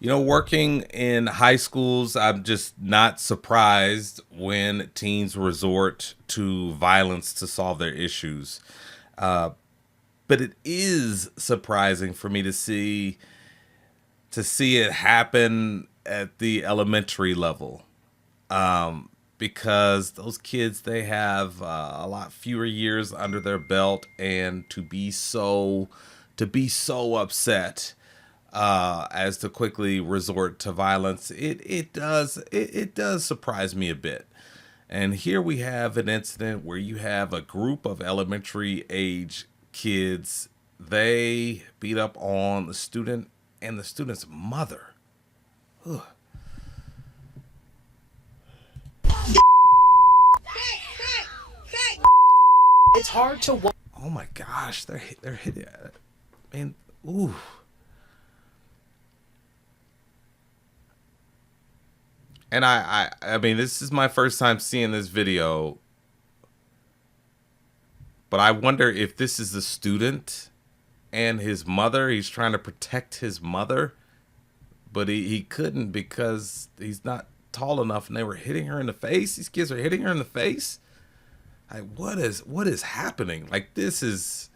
You know, working in high schools, I'm just not surprised when teens resort to violence to solve their issues. Uh, but it is surprising for me to see it happen at the elementary level, because those kids, they have a lot fewer years under their belt, and to be so upset as to quickly resort to violence, it does surprise me a bit. And here we have an incident where you have a group of elementary age kids. They beat up on the student and the student's mother. Ugh. It's hard to watch. Oh my gosh, they're hitting. Man, ooh. And I mean, this is my first time seeing this video, but I wonder if this is the student and his mother. He's trying to protect his mother, but he couldn't because he's not tall enough, and they were hitting her in the face. These kids are hitting her in the face. Like, what is happening? Like, this is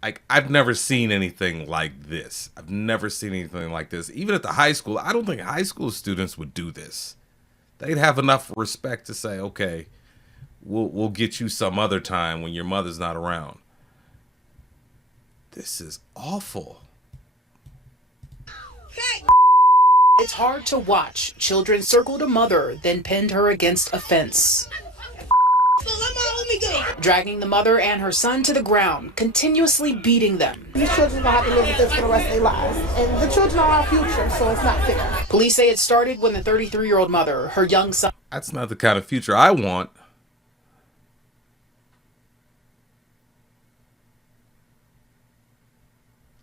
like, I've never seen anything like this. I've never seen anything like this. Even at the high school, I don't think high school students would do this. They'd have enough respect to say, okay, we'll get you some other time when your mother's not around. This is awful. It's hard to watch. Children circled a mother, then pinned her against a fence. Dragging the mother and her son to the ground, continuously beating them. These children will have to live with this for the rest of their lives. And the children are our future, so it's not fair. Police say it started when the 33-year-old mother, her young son, That's not the kind of future I want.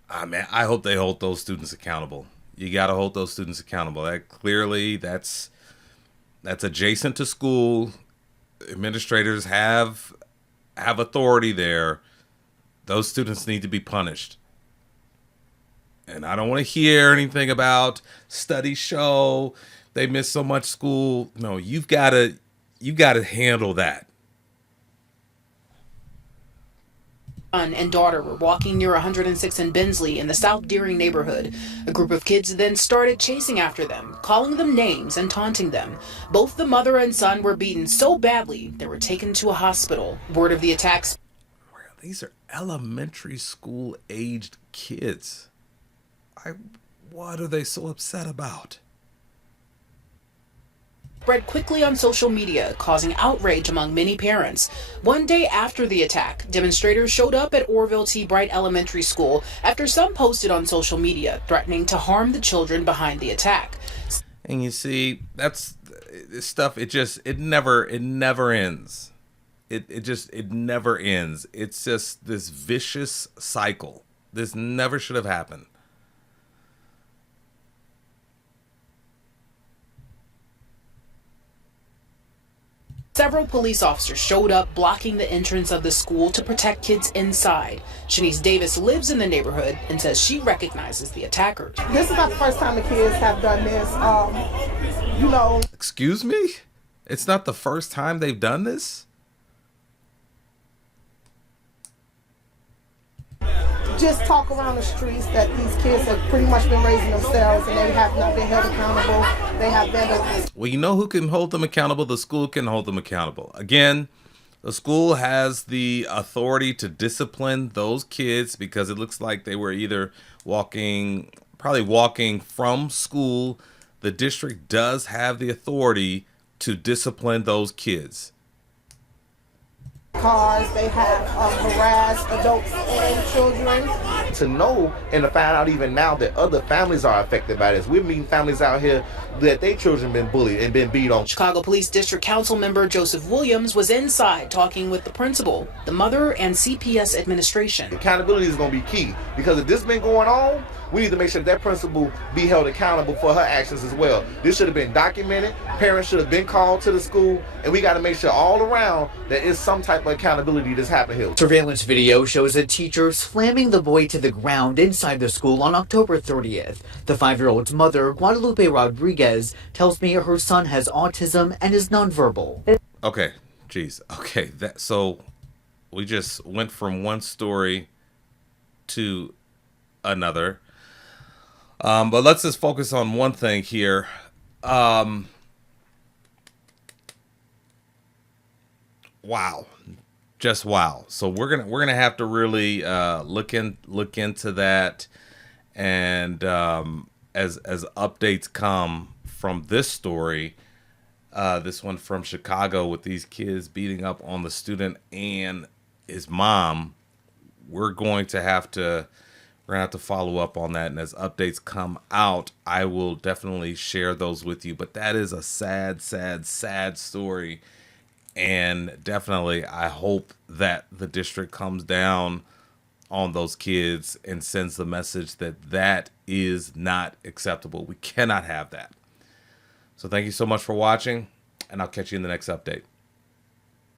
Ah, man, I hope they hold those students accountable. You got to hold those students accountable. That clearly, that's adjacent to school. Administrators have authority there. Those students need to be punished. And I don't want to hear anything about studies show they miss so much school. No, you got to handle that. and daughter were walking near 106 in Bensley in the South Deering neighborhood. A group of kids then started chasing after them, calling them names and taunting them. Both the mother and son were beaten so badly they were taken to a hospital. Word of the attacks These are elementary school aged kids. I What are they so upset about? spread quickly on social media, causing outrage among many parents. One day after the attack, demonstrators showed up at Orville T. Bright Elementary School after some posted on social media threatening to harm the children behind the attack. And you see, that's this stuff. It never ends. It never ends. It's just this vicious cycle. This never should have happened. Several police officers showed up blocking the entrance of the school to protect kids inside. Shanice Davis lives in the neighborhood and says she recognizes the attackers. This is not the first time the kids have done this. Excuse me? It's not the first time they've done this? Just talk around the streets that these kids have pretty much been raising themselves and they have not been held accountable. They have been. Well, you know who can hold them accountable? The school can hold them accountable. Again, the school has the authority to discipline those kids because it looks like they were either probably walking from school. The district does have the authority to discipline those kids. Cars, they have harassed adults and children. To know and to find out even now that other families are affected by this. We're meeting families out here that their children been bullied and been beat on. Chicago Police District Council member Joseph Williams was inside talking with the principal, the mother, and CPS administration. Accountability is going to be key because if this been going on, we need to make sure that principal be held accountable for her actions as well. This should have been documented. Parents should have been called to the school, and we got to make sure all around that is some type of accountability that's happened here. Surveillance video shows a teacher slamming the boy to to the ground inside the school on October 30th. The 5-year-old's mother, Guadalupe Rodriguez, tells me her son has autism and is nonverbal. Okay, geez. Okay, so we just went from one story to another. But let's just focus on one thing here. Wow. Just wow. So we're gonna have to really look into that, and as updates come from this story, this one from Chicago with these kids beating up on the student and his mom, we're gonna have to follow up on that, and as updates come out, I will definitely share those with you. But that is a sad story. And definitely, I hope that the district comes down on those kids and sends the message that that is not acceptable. We cannot have that. So thank you so much for watching, and I'll catch you in the next update.